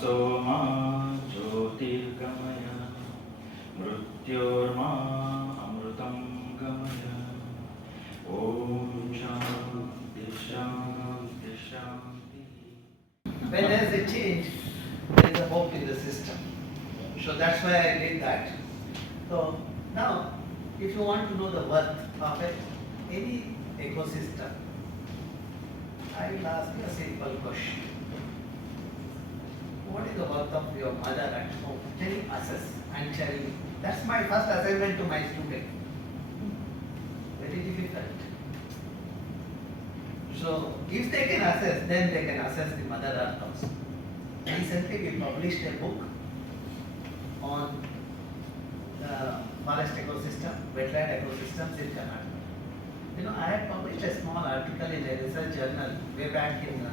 तमसो मा ज्योतिर्गमय मृत्योर्मा अमृतं गमय ॐ शान्ति शान्ति शान्ति. When there is a change, there is a hope in the system. So that's why I did that. So now, if you want to know the worth of any ecosystem, I will ask you a simple question. What is the worth of your mother at home? Can you assess and tell me? That's my first assignment to my student. Very difficult. So if they can assess, then they can assess the mother earth also. Recently we published a book on the forest ecosystem, wetland ecosystems in Karnataka. You know, I had published a small article in a research journal way back in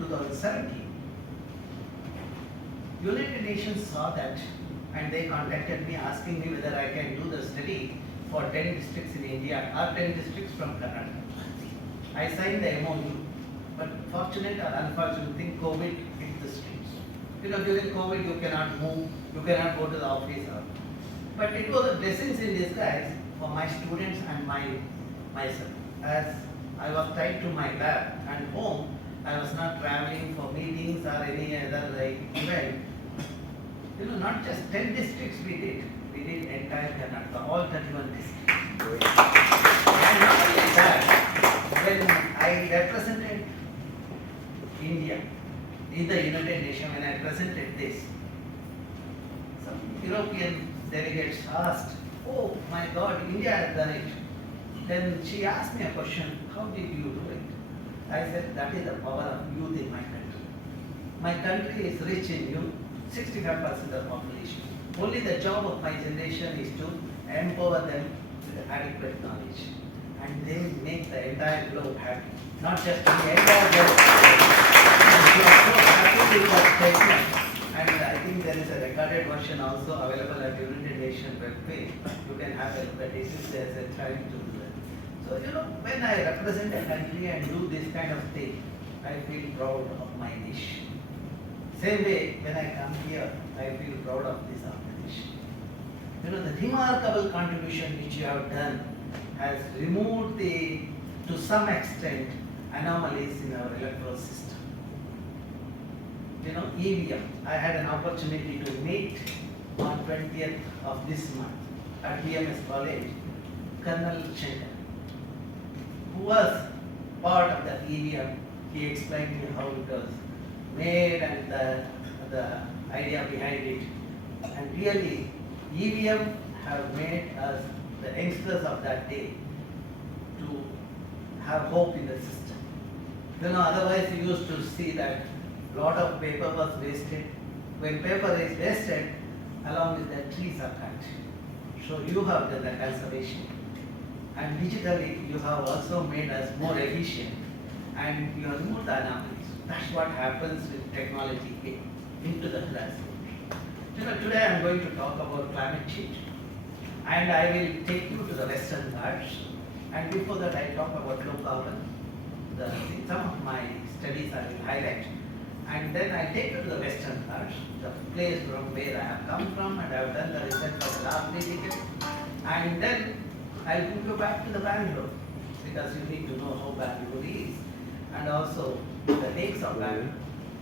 2017. United Nations saw that and they contacted me asking me whether I can do the study for 10 districts in India or 10 districts from Karnataka. I signed the MOU, but fortunate or unfortunate thing, COVID hit the streets. You know, during COVID you cannot move, you cannot go to the office. But it was a blessings in disguise for my students and myself. As I was tied to my lab and home, I was not traveling for meetings or any other event. You know, not just 10 districts we did entire Karnataka, all 31 districts. And not only that, when I represented India in the United Nations, when I presented this, some European delegates asked, "Oh my God, India has done it." Then she asked me a question, "How did you do it?" I said, "That is the power of youth in my country. My country is rich in youth, 65% of the population. Only the job of my generation is to empower them with adequate knowledge. And they will make the entire globe happy. Not just the entire globe." And we are so happy with that statement. And I think there is a recorded version also available at United Nations webpage. You can have a look at it if there is a time to do that. So, you know, when I represent a country and do this kind of thing, I feel proud of my nation. Same way, when I come here, I feel proud of this organization. You know, the remarkable contribution which you have done has removed to some extent, anomalies in our electoral system. You know, EVM, I had an opportunity to meet on 20th of this month at BMS College, Colonel Shankar, who was part of the EVM. He explained to me how it was made and the idea behind it. And really, EVM have made us, the youngsters of that day, to have hope in the system. You know, otherwise you used to see that lot of paper was wasted. When paper is wasted, along with the trees are cut. So you have done the conservation. And digitally, you have also made us more efficient. And you have removed the anomalies. That's what happens with technology into the classroom. You know, today I am going to talk about climate change. And I will take you to the Western Ghats. And before that, I talk about low carbon. Some of my studies I will highlight. And then I take you to the Western Ghats, the place from where I have come from, and I have done the research for the last 3 decades. And then I will move you back to the Bangalore, because you need to know how Bangalore is, and also the lakes of Bangalore.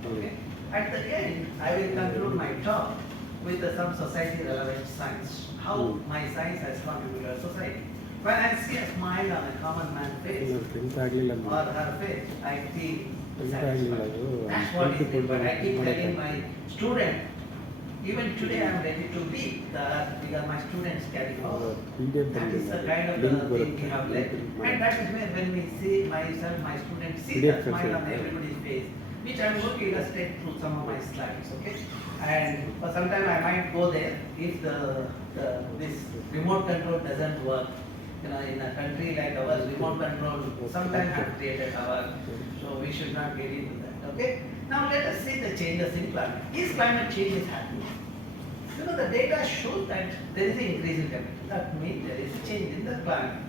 Okay. At the end, I will conclude my talk with some society-relevant science, how my science has contributed to society. When I see a smile on a common man's face or her face, I feel satisfied. That's what is it. But I keep telling my student, even today I am ready to leave the earth because my students carry forward. That is the kind of thing we have led. And that is where when we see myself, my students see that smile on everybody's face, which I am going to illustrate through some of my slides, okay? And for some time I might go there if this remote control doesn't work. You know, in a country like ours, remote control sometimes have created havoc, so we should not get into that, okay? Now let us see the changes in climate. Is climate change is happening? You know, the data shows that there is an increase in temperature. That means there is a change in the climate.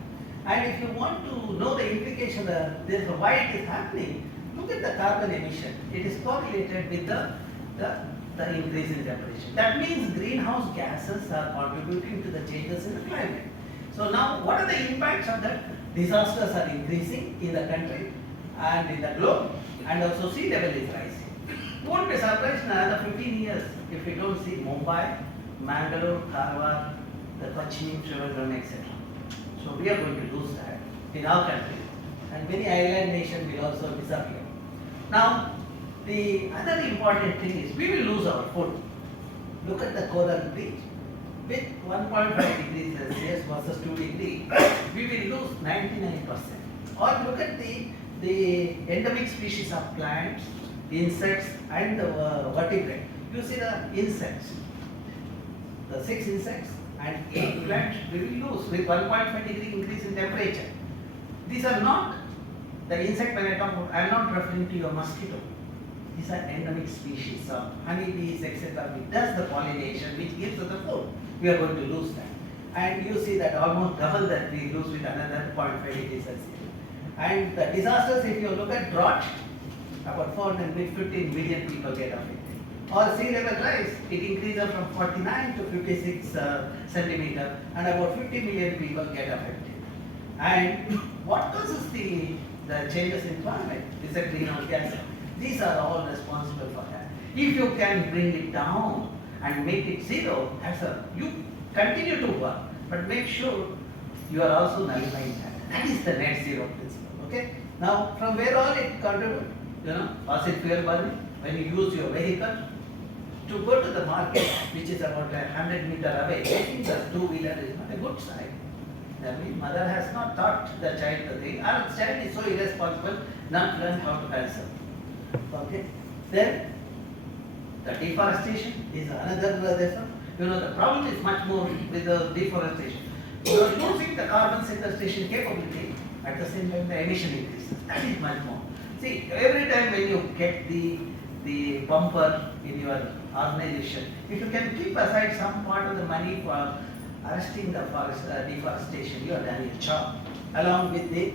And if you want to know the implication of why it is happening, look at the carbon emission. It is correlated with the the increase in temperature. That means greenhouse gases are contributing to the changes in the climate. So now, what are the impacts of that? Disasters are increasing in the country and in the globe, and also sea level is rising. You won't be surprised in another 15 years if we don't see Mumbai, Bangalore, Karwar, the Cochin, Trivandrum, etc. So we are going to lose that in our country, and many island nations will also disappear. Now, the other important thing is we will lose our food. Look at the coral bleach. With 1.5 degrees Celsius versus 2 degrees, we will lose 99%. Or look at the endemic species of plants, insects and the vertebrate. You see the insects, the 6 insects and 8 plants we will lose with 1.5 degree increase in temperature. These are not the insect when I talk about, I am not referring to your mosquito. These are endemic species of honeybees, etc. which does the pollination, which gives us the food. We are going to lose that. And you see that almost double that we lose with another 0.5 degrees Celsius. And the disasters, if you look at drought, about 415 million people get affected. Or sea level rise, it increases from 49 to 56 centimeter, and about 50 million people get affected. And what causes the changes in climate? Is a greenhouse gas. These are all responsible for that. If you can bring it down and make it zero, you continue to work, but make sure you are also nullifying that. That is the net zero principle. Okay. Now, from where all it contributes, fossil fuel burning, when you use your vehicle to go to the market, which is about 100 meters away, taking the two-wheeler is not a good sign. That means mother has not taught the child the thing, or the child is so irresponsible, not learn how to conserve. Okay. Then the deforestation is another lesson. The problem is much more with the deforestation. You are losing the carbon sequestration capability, at the same time the emission increases. That is much more. See, every time when you get the bumper in your organization, if you can keep aside some part of the money for arresting the deforestation, you are done your job, along with the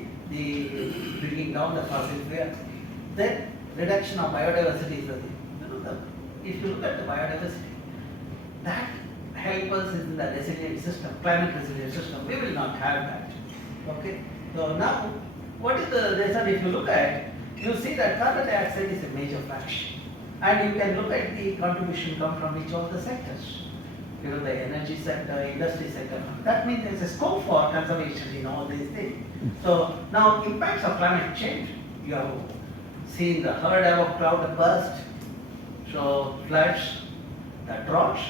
bringing down the fossil fuel. Then reduction of biodiversity is the thing. If you look at the biodiversity, that helps us in the resilient system, climate resilient system. We will not have that. Okay. So now, what is the reason? If you look at, you see that carbon dioxide is a major fraction, and you can look at the contribution come from each of the sectors. The energy sector, industry sector. That means there is a scope for conservation in all these things. So now, impacts of climate change. You have seen the third ever cloud burst, so floods, the droughts,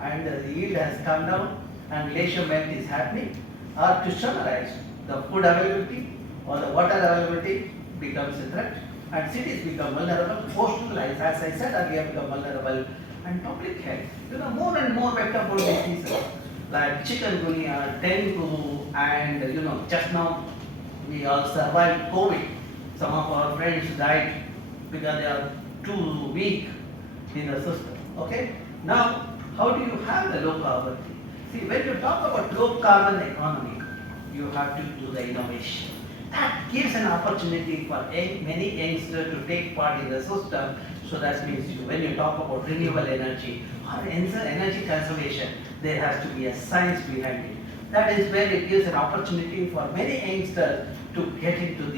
and the yield has come down, and glacier melt is happening. Or to summarize, the food availability or the water availability becomes a threat, and cities become vulnerable. Coastal life, as I said earlier, become vulnerable, and public health. More and more vector-borne diseases like chikungunya, dengue, and just now we all survived COVID. Some of our friends died because they are too weak in the system. Okay. Now, how do you have the low carbon? See, when you talk about low carbon economy, you have to do the innovation. That gives an opportunity for many youngsters to take part in the system. So that means when you talk about renewable energy or energy conservation, there has to be a science behind it. That is where it gives an opportunity for many youngsters to get into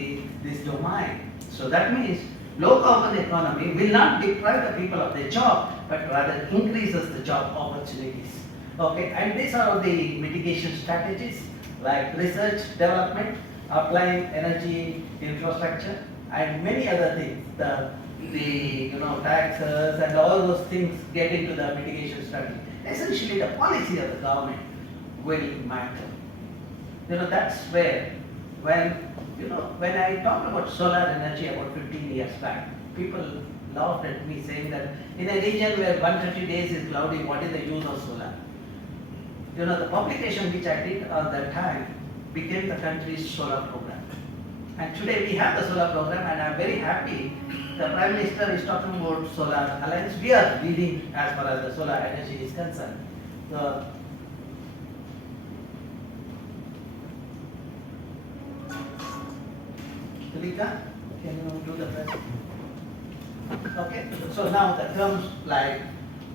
this domain. So that means low carbon economy will not deprive the people of their job, but rather increases the job opportunities. Okay, and these are the mitigation strategies like research, development, applying energy infrastructure, and many other things. The taxes and all those things get into the mitigation strategy. Essentially, the policy of the government will matter. That's where when I talked about solar energy about 15 years back, people laughed at me saying that in a region where 130 days is cloudy, what is the use of solar? The publication which I did at that time became the country's solar program. And today we have the solar program, and I'm very happy the Prime Minister is talking about solar alliance. We are leading as far as the solar energy is concerned. Tulika, can you do the press? Okay, so now the terms like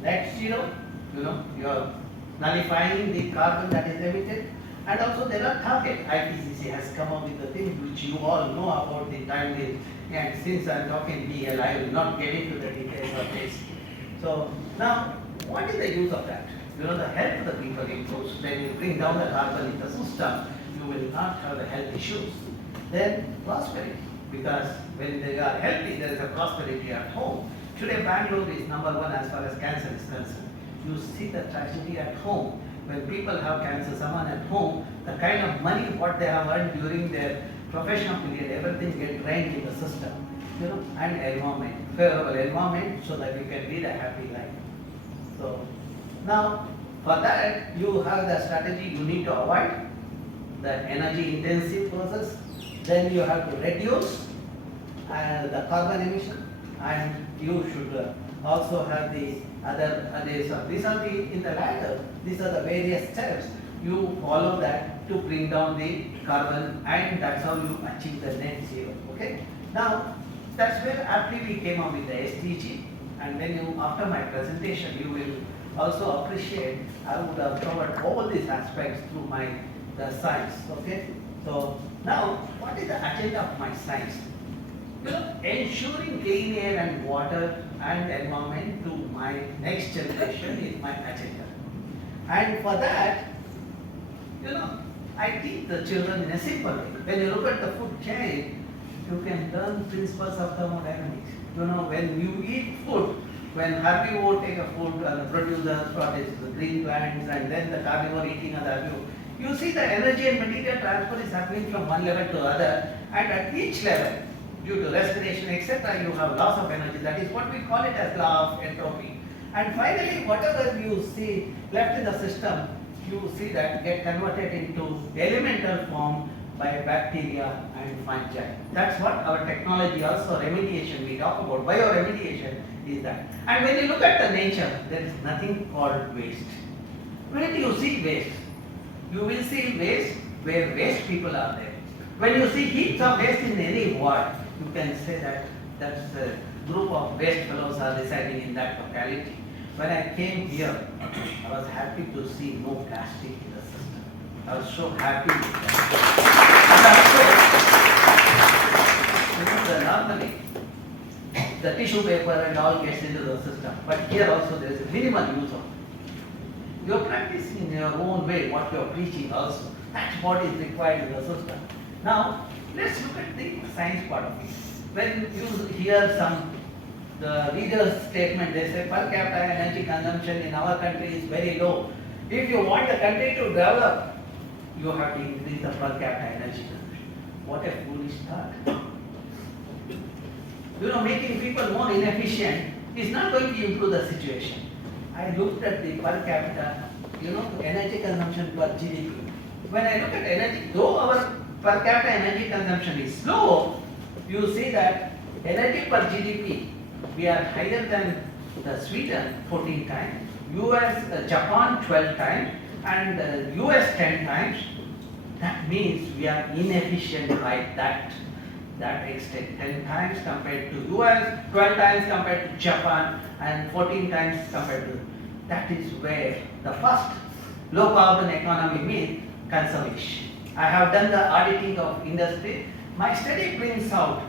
net zero, you're nullifying the carbon that is emitted, and also there are target. IPCC has come up with the thing which you all know about the timely, and since I'm talking BL, I will not get into the details of this. So now, what is the use of that? The health of the people improves. When you bring down the carbon in the system, you will not have the health issues. Then prosperity, because when they are healthy, there is a prosperity at home. Today, Bangalore is number one as far as cancer is concerned. You see the tragedy at home. When people have cancer, someone at home, the kind of money what they have earned during their professional period, everything get drained in the system. And environment, favorable environment, so that you can lead a happy life. So now, for that, you have the strategy. You need to avoid the energy intensive process. Then you have to reduce the carbon emission, and you should also have the other these are the in the ladder. These are the various steps you follow that to bring down the carbon, and that's how you achieve the net zero. Okay. Now that's where aptly we came up with the SDG, and then after my presentation you will also appreciate I would have covered all these aspects through the science. Okay. So now, what is the agenda of my science? Ensuring clean air and water and environment to my next generation is my agenda. And for that, I teach the children in a simple way. When you look at the food chain, you can learn principles of thermodynamics. When you eat food, when herbivore take a food and produce the green plants, and then the carnivore eating other herbivore, you see the energy and material transfer is happening from one level to other, and at each level, due to respiration, etc., you have loss of energy. That is what we call it as law of entropy. And finally, whatever you see left in the system, you see that get converted into elemental form by bacteria and fungi. That's what our technology also, remediation, we talk about bioremediation is that. And when you look at the nature, there is nothing called waste. When you see waste, you will see waste where waste people are there. When you see heaps of waste in any ward, you can say that that's a group of waste fellows are residing in that locality. When I came here, I was happy to see no plastic in the system. I was so happy with that. Normally, the tissue paper and all gets into the system, but here also there is a minimal use of it. You are practicing in your own way what you are preaching also. That's what is required in the system. Now, let's look at the science part of it. When you hear the leader's statement, they say per capita energy consumption in our country is very low. If you want the country to develop, you have to increase the per capita energy consumption. What a foolish thought. Making people more inefficient is not going to improve the situation. I looked at the per capita, energy consumption per GDP. When I look at energy, though our per capita energy consumption is low, you see that energy per GDP, we are higher than the Sweden 14 times, Japan 12 times, and US 10 times. That means we are inefficient by that extent. 10 times compared to US, 12 times compared to Japan, and 14 times compared to. That is where the first low carbon economy means conservation. I have done the auditing of industry. My study brings out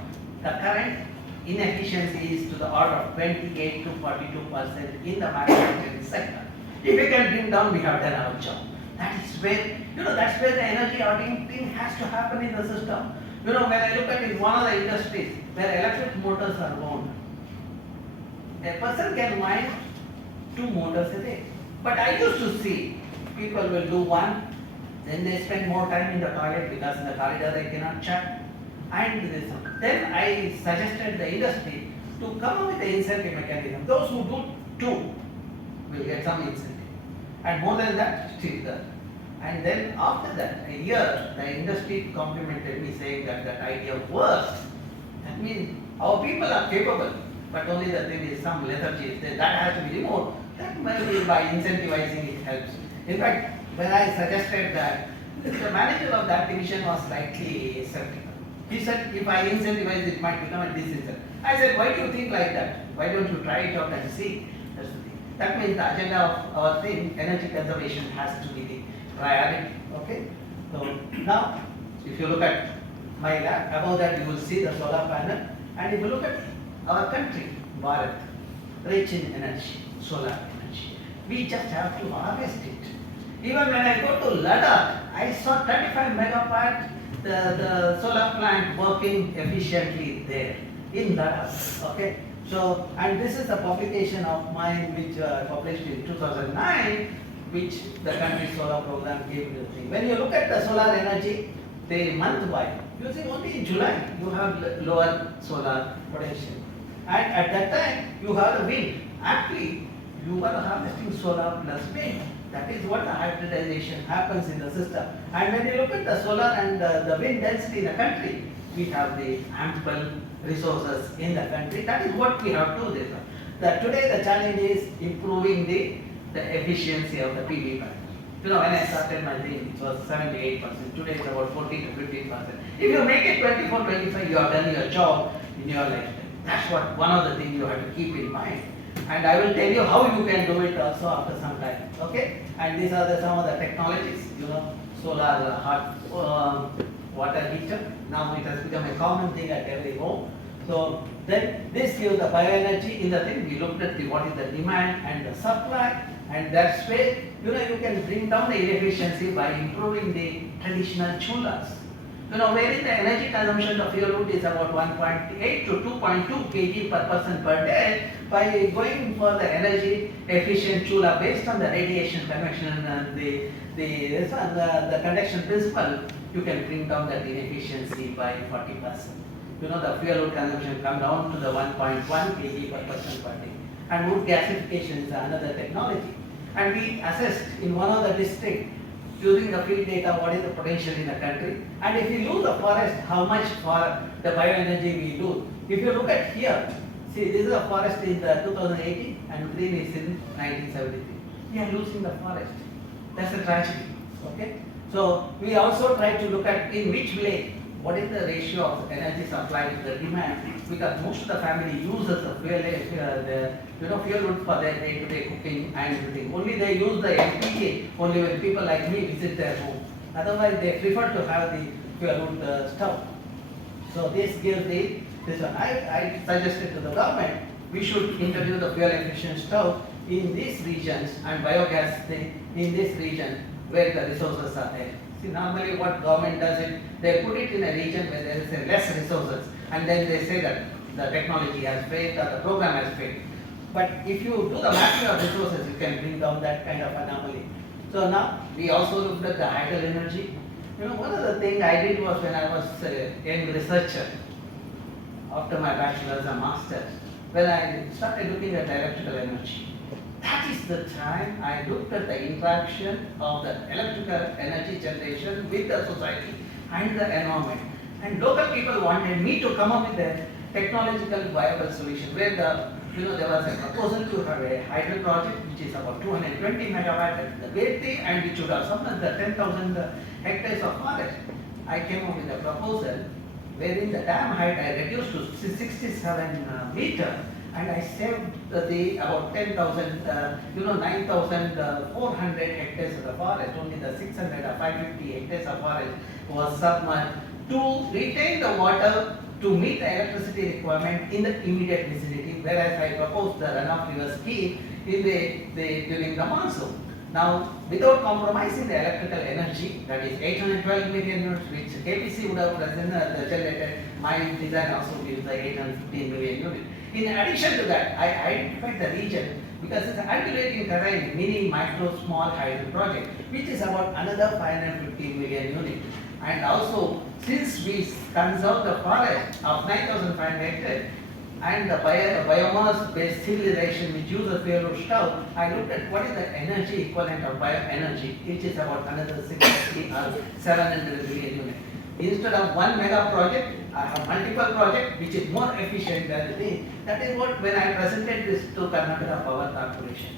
the current inefficiency is to the order of 28 to 42% in the manufacturing sector. If we can bring down, we have done our job. That is where, that's where the energy auditing has to happen in the system. When I look at in one of the industries where electric motors are wound, a person can wind 2 motors a day. But I used to see people will do one, then they spend more time in the toilet because in the corridor they cannot check. And then I suggested the industry to come up with the incentive mechanism. Those who do 2 will get some incentive. And more than that, still done. And then after that, a year, the industry complimented me saying that that idea works. That means our people are capable, but only the thing is some lethargy. That has to be removed. That maybe by incentivizing it helps. In fact, when I suggested that, the manager of that division was slightly skeptical. He said, if I incentivize, it might become a disincentive. I said, why do you think like that? Why don't you try it out and see? That's the thing. That means the agenda of our thing, energy conservation has to be the priority. Okay? So now, if you look at my lab, above that you will see the solar panel. And if you look at our country, Bharat, rich in energy, solar energy, we just have to harvest it. Even when I go to Ladakh, I saw 35 megawatt the solar plant working efficiently there in Ladakh. Okay, so and this is a publication of mine which published in 2009, which the country solar program gave the thing. When you look at the solar energy, the month by, you see only in July you have lower solar potential, and at that time you have the wind. Actually, you are harvesting solar plus wind. That is what the hybridization happens in the system. And when you look at the solar and the wind density in the country, we have the ample resources in the country. That is what we have to do. That today the challenge is improving the efficiency of the PV plant. You know, when I started my thing, it was 78%. Today it's about 14 to 15%. If you make it 24, 25, you have done your job in your lifetime. That's what one of the things you have to keep in mind. And I will tell you how you can do it also after some time. Okay? And these are some of the technologies, you know, solar hot water heater. Now it has become a common thing at every home. So then this gives the bioenergy in the thing. We looked at what is the demand and the supply, and that's way, you know, you can bring down the inefficiency by improving the traditional chulas. You know, wherein the energy consumption of fuel wood is about 1.8 to 2.2 kg per person per day. By going for the energy efficient chula based on the radiation convection and the conduction principle, you can bring down that inefficiency by 40%. You know, the fuel wood consumption come down to the 1.1 kg per person per day. And wood gasification is another technology. And we assessed in one of the districts, using the field data, what is the potential in the country. And if we lose the forest, how much for the bioenergy we lose. If you look at here, see, this is a forest in the 2018 and green is in 1973. We are losing the forest. That's a tragedy. Okay. So we also try to look at in which village, what is the ratio of energy supply to the demand, because most of the family uses the fuel wood for their day-to-day cooking and everything. Only they use the LPG only when people like me visit their home. Otherwise, they prefer to have the fuel wood stove. So this gives this one. I suggested to the government we should introduce the fuel efficient stove in these regions and biogas thing in this region where the resources are there. See, normally what government does it, they put it in a region where there is less resources, and then they say that the technology has failed or the program has failed. But if you do the mapping of resources, you can bring down that kind of anomaly. So now we also looked at the hydel energy. You know, one of the things I did was when I was a young researcher, after my bachelor's and master's, when I started looking at electrical energy. That is the time I looked at the interaction of the electrical energy generation with the society and the environment. And local people wanted me to come up with a technological viable solution where there was a proposal to have a hydro project which is about 220 megawatt at the Beti and which would have summoned the 10,000 hectares of forest. I came up with a proposal wherein the dam height I reduced to 67 meter. And I saved about 10,000, 9,400 hectares of the forest. Only the 600 or 550 hectares of forest was submerged to retain the water to meet the electricity requirement in the immediate vicinity. Whereas I proposed the runoff river scheme during the monsoon. Now, without compromising the electrical energy, that is 812 million units, which KPC would have generated, my design also gives the 815 million units. In addition to that, I identified the region because it's an undulating terrain, mini, micro, small hydro project, which is about another 550 million units. And also, since we conserve the forest of 9,500 hectares and the biomass-based civilization which uses fuel wood stove, I looked at what is the energy equivalent of bioenergy, which is about another 650 or 700 billion units. Instead of one mega project, I have multiple projects which is more efficient than the thing. That is what when I presented this to Karnataka Power Corporation.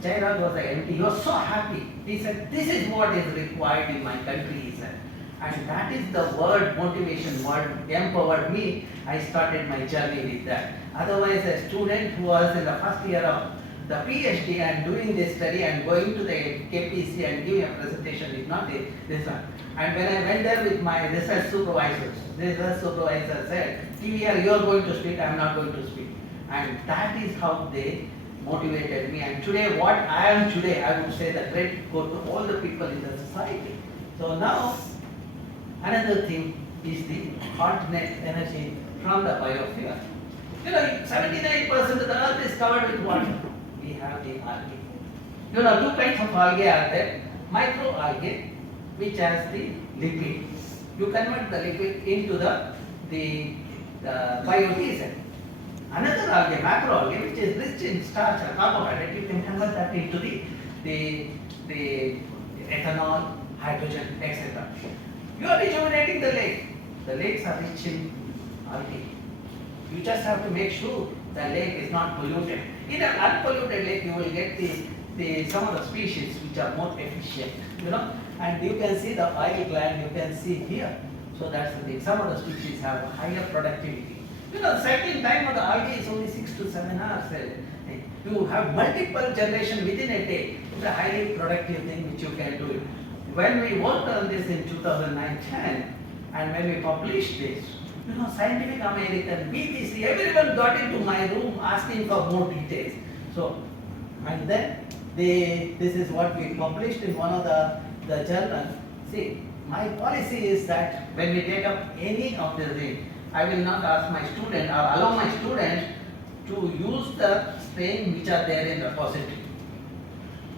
Jairaj was the MD, he was so happy. He said, this is what is required in my country, he said. And that is the word motivation, word empowered me. I started my journey with that. Otherwise, a student who was in the first year of the PhD and doing this study and going to the KPC and giving a presentation is not this one. And when I went there with my research supervisors, the research supervisor said, TVR, you are going to speak, I am not going to speak. And that is how they motivated me. And today, what I am today, I would say the credit go to all the people in the society. So now, another thing is the alternate energy from the biofuel. 79% of the earth is covered with water. We have the algae. Two kinds of algae are there. Microalgae, which has the liquid. You convert the liquid into the biodiesel. Another algae, macroalgae, which is rich in starch or carbohydrate, you can convert that into the ethanol, hydrogen, etc. You are rejuvenating the lake. The lakes are rich in algae. You just have to make sure the lake is not polluted. In an unpolluted lake, you will get some of the species which are more efficient, and you can see the oil gland, you can see here. So that's the thing. Some of the species have higher productivity. The cycling time of the algae is only 6 to 7 hours. You have multiple generation within a day. It's a highly productive thing which you can do it. When we worked on this in 2009-10, and when we published this, Scientific American, BBC, everyone got into my room asking for more details. So, and then this is what we published in one of the journals. See, my policy is that when we take up any of the things, I will not ask my student or allow my student to use the strain which are there in the repository.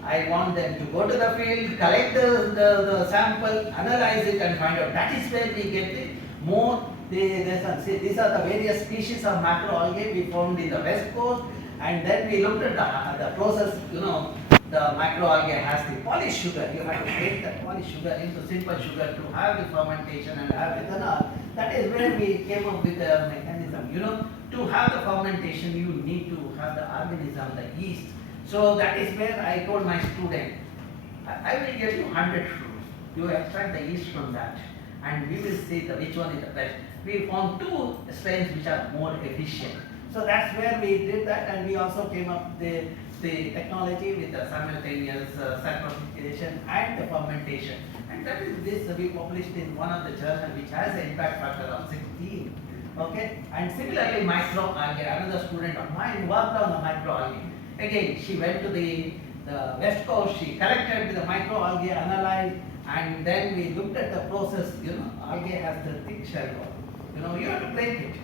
I want them to go to the field, collect the sample, analyze it and find out. That is where we get the more. These are the various species of macroalgae we found in the west coast, and then we looked at the process. The macroalgae has the polished sugar. You have to break that polished sugar into simple sugar to have the fermentation and have ethanol. That is where we came up with the mechanism. To have the fermentation, you need to have the organism, the yeast. So that is where I told my student, I will get you 100 fruits. You extract the yeast from that, and we will see which one is the best. We found 2 strains which are more efficient. So that's where we did that, and we also came up the technology with the simultaneous saponification and the fermentation. And that is this we published in one of the journals which has an impact factor of 16. Okay, and similarly microalgae, another student of mine worked on the microalgae. Again, she went to the west coast, she collected the microalgae, analyzed, and then we looked at the process. Algae has the thick shell. You have to break it.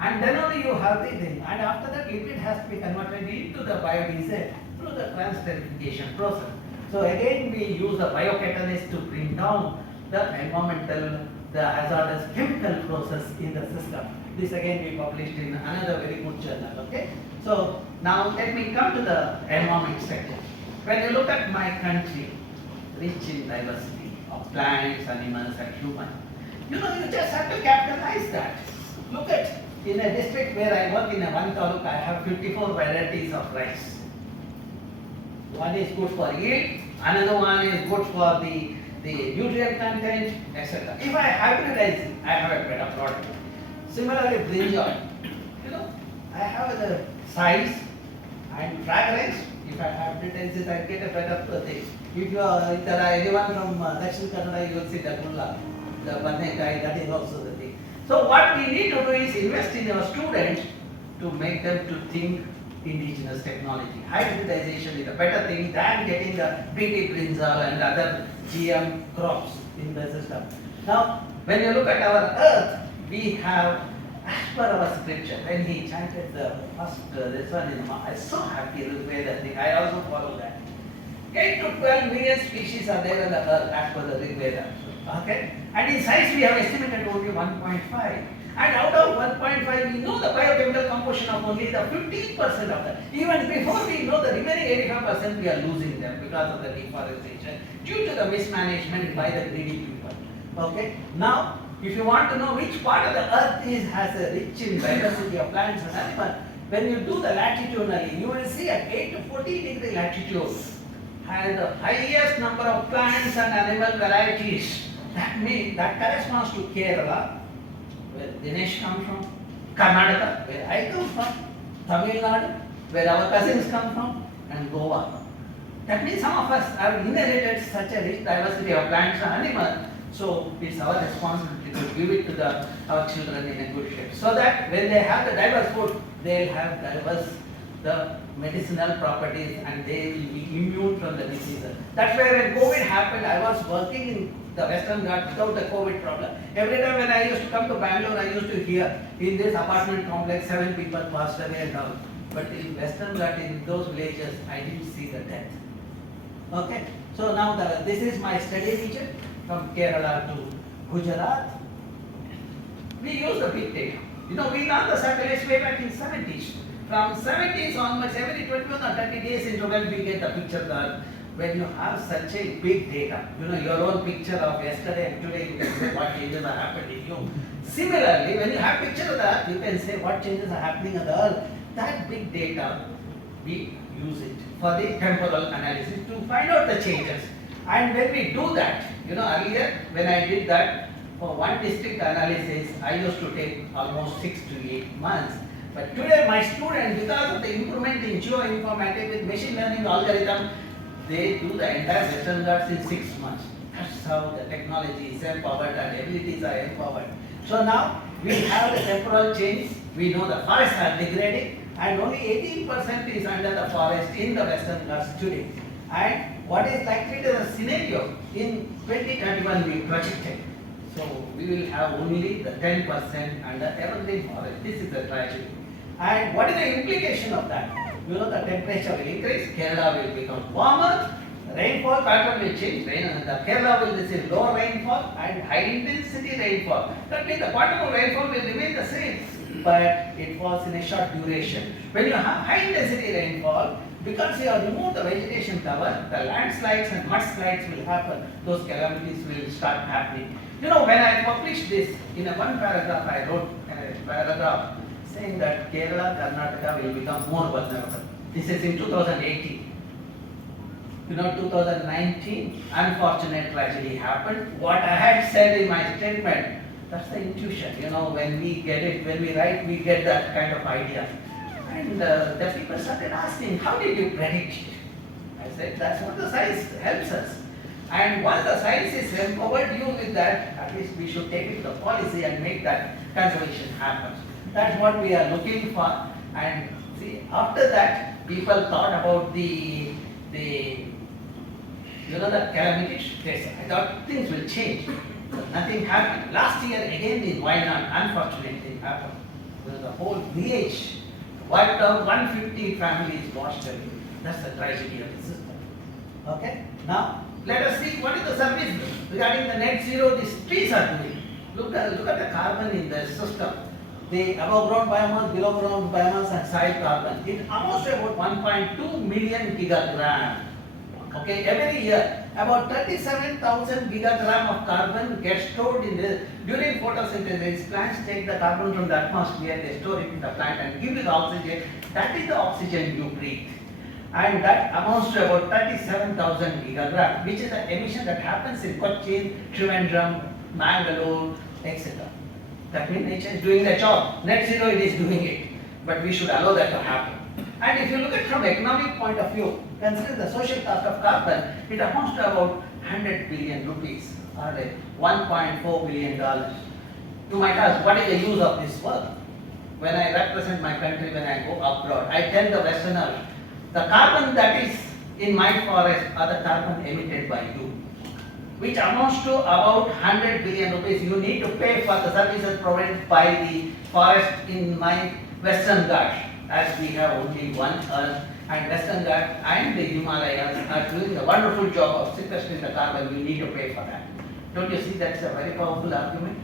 And then only you have the thing. And after that, liquid has to be converted into the biodiesel through the transesterification process. So again, we use the biocatalyst to bring down the environmental, the hazardous chemical process in the system. This again we published in another very good journal. Okay. So now let me come to the environment sector. When you look at my country, rich in diversity of plants, animals, and humans, you just have to capitalize that. Look at, in a district where I work in a one taluk, I have 54 varieties of rice. One is good for yield, another one is good for the nutrient content, etc. If I hybridize it, I have a better product. Similarly, brinjal, I have the size and fragrance. If I hybridize it, I get a better thing. If there are anyone from Dakshin Kannada, you will see the gulla, the bannekai, that is also the thing. So what we need to do is invest in our students to make them to think indigenous technology. Hybridization is a better thing than getting the BT brinjal and other GM crops in the system. Now, when you look at our earth, we have, as per our scripture, when he chanted the first, this one in I'm so happy with that thing. I also follow that. 8 to 12 million species are there on the earth as per the Rig Veda. Okay? And in size we have estimated only 1.5. And out of 1.5 we know the biochemical composition of only the 15% of that. Even before we know the remaining 85% we are losing them because of the deforestation due to the mismanagement by the greedy people. Okay? Now, if you want to know which part of the earth has a rich in diversity of plants and animals, when you do the latitudinally, you will see at 8 to 14 degree latitude has the highest number of plants and animal varieties. That means that corresponds to Kerala, where Dinesh comes from, Karnataka, where I come from, Tamil Nadu, where our cousins come from, and Goa. That means some of us have inherited such a rich diversity of plants and animals. So it's our responsibility to give it to our children in a good shape. So that when they have the diverse food, they'll have diverse the medicinal properties and they will be immune from the diseases. That's why when COVID happened, I was working in the Western Ghats without the COVID problem. Every time when I used to come to Bangalore, I used to hear in this apartment complex 7 people passed away and all. But in Western Ghats, in those villages, I didn't see the death. Okay, so now this is my study region from Kerala to Gujarat. We use the big data. You know, we learned the satellites way back in 70s. From 70s onwards, every 21 or 30 days interval, we get the picture that when you have such a big data, you know, your own picture of yesterday and today, you can say what changes are happening in you. Similarly, when you have picture of that, you can say what changes are happening on the earth. That big data, we use it for the temporal analysis to find out the changes. And when we do that, you know, earlier when I did that for one district analysis, I used to take almost 6 to 8 months. But today my students, because of the improvement in geoinformatics with machine learning algorithm, they do the entire Western Ghats in 6 months. That's how the technology is empowered and abilities are empowered. So now we have the temporal change. We know the forests are degrading and only 18% is under the forest in the Western Ghats today. And what is likely to the scenario in 2031 we projected. So we will have only the 10% under evergreen forest. This is the tragedy. And what is the implication of that? You know, the temperature will increase, Kerala will become warmer, rainfall pattern will change, the Kerala will receive lower rainfall and high intensity rainfall. That means the quantum of rainfall will remain the same, but it falls in a short duration. When you have high intensity rainfall, because you have removed the vegetation cover, the landslides and mudslides will happen. Those calamities will start happening. You know, when I published this, in a one paragraph, I wrote a paragraph saying that Kerala, Karnataka will become more vulnerable. This is in 2018. You know, 2019, unfortunate tragedy happened. What I had said in my statement, that's the intuition. You know, when we get it, when we write, we get that kind of idea. And the people started asking, how did you predict it? I said, that's what the science helps us. And once the science is empowered you with that, at least we should take it to the policy and make that conservation happen. That's what we are looking for. And see, after that, people thought about the calamities. I thought things will change. But nothing happened. Last year again in Wayanad, unfortunate thing happened. The whole village wiped out, 150 families lost away. That's the tragedy of the system. Okay? Now, let us see what is the service regarding the net zero these trees are doing. Look at the carbon in the system. The above ground biomass, below ground biomass and soil carbon. It amounts to about 1.2 million gigagram. Okay, every year about 37,000 gigagram of carbon gets stored in the during photosynthesis. Plants take the carbon from the atmosphere, they store it in the plant and give you the oxygen. That is the oxygen you breathe. And that amounts to about 37,000 gigagram, which is the emission that happens in Cochin, Trivandrum, Bangalore, etc. That means nature is doing the job. Net zero it is doing it. But we should allow that to happen. And if you look at from economic point of view, consider the social cost of carbon, it amounts to about 100 billion rupees or $1.4 billion. You might ask, what is the use of this work? When I represent my country, when I go abroad, I tell the Westerners, the carbon that is in my forest are the carbon emitted by you, which amounts to about 100 billion rupees. You need to pay for the services provided by the forest in my Western Ghats, as we have only one earth, and Western Ghats and the Himalayas are doing a wonderful job of sequestering the carbon. You need to pay for that. Don't you see that's a very powerful argument?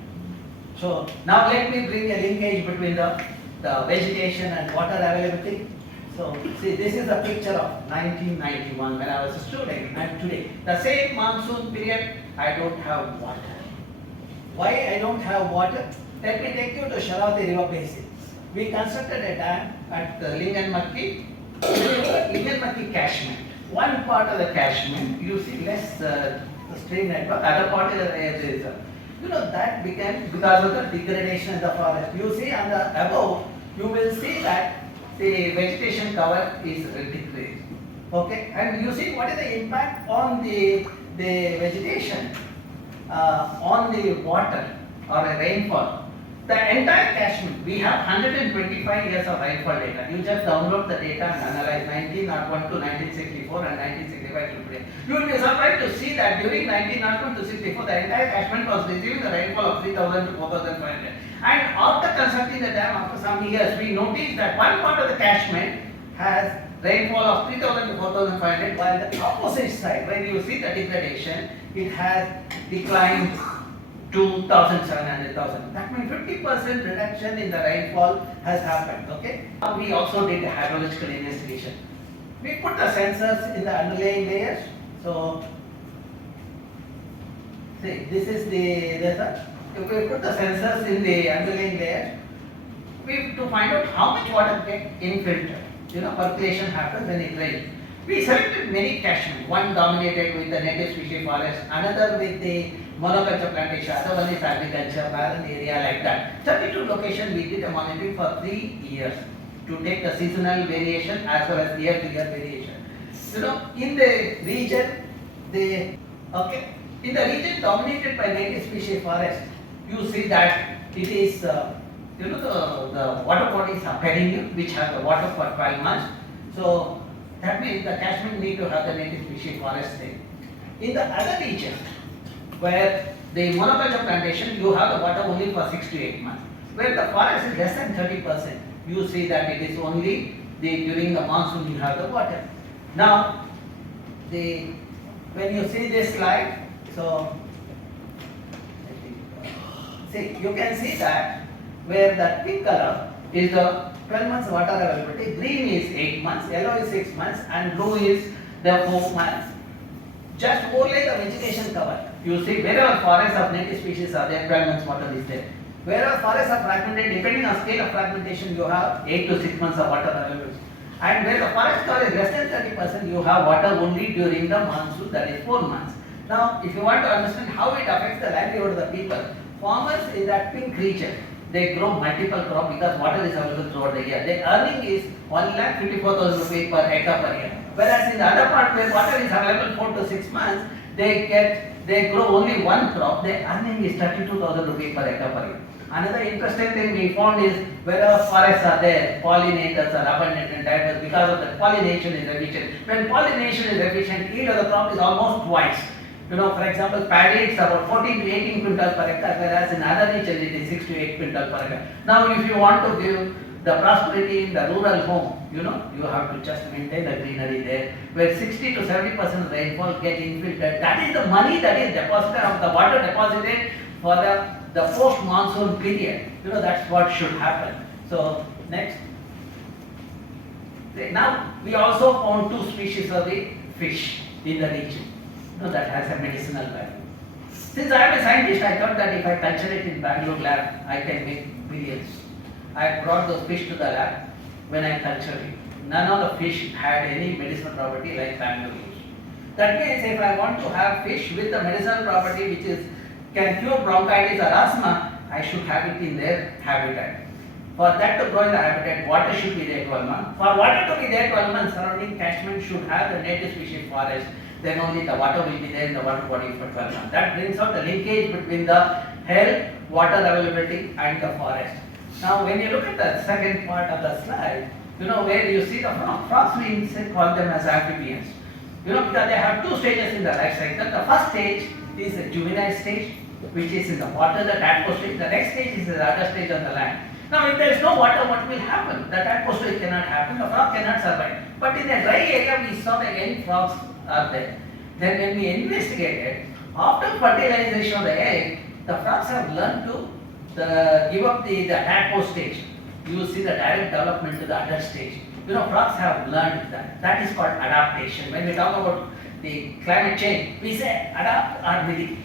So now let me bring a linkage between the vegetation and water availability. So see, this is a picture of 1991 when I was a student, and today the same monsoon period I don't have water. Why I don't have water? Let me take you to Sharavati River Basin. We constructed a dam at Linganmakki. When you look at Linganmakki catchment, one part of the catchment you see less the stream network, other part is the air reserve. That became because of the degradation of the forest. You see on the above, you will see that the vegetation cover is decreased. Okay, and you see what is the impact on the vegetation on the water or a rainfall. The entire catchment, we have 125 years of rainfall data. You just download the data and analyze 1901 to 1964 and 1965 to today. You will be surprised to see that during 1901 to 64, the entire catchment was receiving the rainfall of 3,000 to 4,500. And after constructing the dam, after some years, we noticed that one part of the catchment has rainfall of 3,000 to 4,500, while the opposite side, when you see the degradation, it has declined to 1,700,000. That means 50% reduction in the rainfall has happened. Okay. We also did the hydrological investigation. We put the sensors in the underlying layers. So, see, this is the result. If we put the sensors in the underlying layers, we to find out how much water gets infiltrated. Percolation happens when it rains. We selected many catchments. One dominated with the native species forest, another with the monoculture plantation, other one is agriculture, barren area like that. 32 locations we did a monitoring for 3 years to take the seasonal variation as well as year-to-year variation. In the region, in the region dominated by native species forest, you see that it is the water bodies are perennial, which have the water for 12 months. So that means the catchment need to have the native species forest there. In the other region, where the monoculture plantation, you have the water only for 6 to 8 months. Where the forest is less than 30%, you see that it is only during the monsoon you have the water. Now, when you see this slide, so see, you can see that where the pink color is the 12 months water availability, green is 8 months, yellow is 6 months, and blue is the 4 months. Just overlay the vegetation cover. You see, wherever forests of native species are there, 12 months water is there. Wherever forests are fragmented, depending on scale of fragmentation, you have 8 to 6 months of water available. And where the forest cover is less than 30%, you have water only during the monsoon, that is 4 months. Now, if you want to understand how it affects the livelihood of the people, farmers in that pink region, they grow multiple crops because water is available throughout the year. Their earning is 1,54,000 rupees per hectare per year. Whereas in the other part where water is available 4 to 6 months, they grow only one crop. Their earning is 32,000 rupees per hectare per year. Another interesting thing we found is wherever forests are there, pollinators are abundant and diverse because of that pollination is efficient. When pollination is efficient, yield of the crop is almost twice. For example, paddy it's about 14 to 18 quintals per hectare, whereas in other regions it is 6 to 8 quintals per hectare. Now, if you want to give the prosperity in the rural home, you have to just maintain the greenery there, where 60 to 70% rainfall get infiltrated. That is the money that is deposited of the water deposited for the post-monsoon period. That's what should happen. So, next. Now, we also found 2 species of the fish in the region. That has a medicinal value. Since I am a scientist, I thought that if I culture it in Bangalore lab, I can make billions. I brought those fish to the lab. When I cultured it, none of the fish had any medicinal property like Bangalore used. That means if I want to have fish with the medicinal property which can cure bronchitis or asthma, I should have it in their habitat. For that to grow in the habitat, water should be there 12 months. For water to be there 12 months, surrounding catchment should have the native species forest. Then only the water will be there in the water body for 12 months. That brings out the linkage between the health, water availability and the forest. Now, when you look at the second part of the slide, where you see the frogs, we call them as amphibians. Because they have 2 stages in the life cycle. The first stage is the juvenile stage, which is in the water, the tadpole stage. The next stage is the other stage on the land. Now, if there is no water, what will happen? The tadpole stage cannot happen, the frog cannot survive. But in a dry area, we saw that young frogs are there. Then when we investigated, after fertilization of the egg, the frogs have learned to give up the tadpole stage. You see the direct development to the adult stage. Frogs have learned that. That is called adaptation. When we talk about the climate change, we say adapt or mitigate.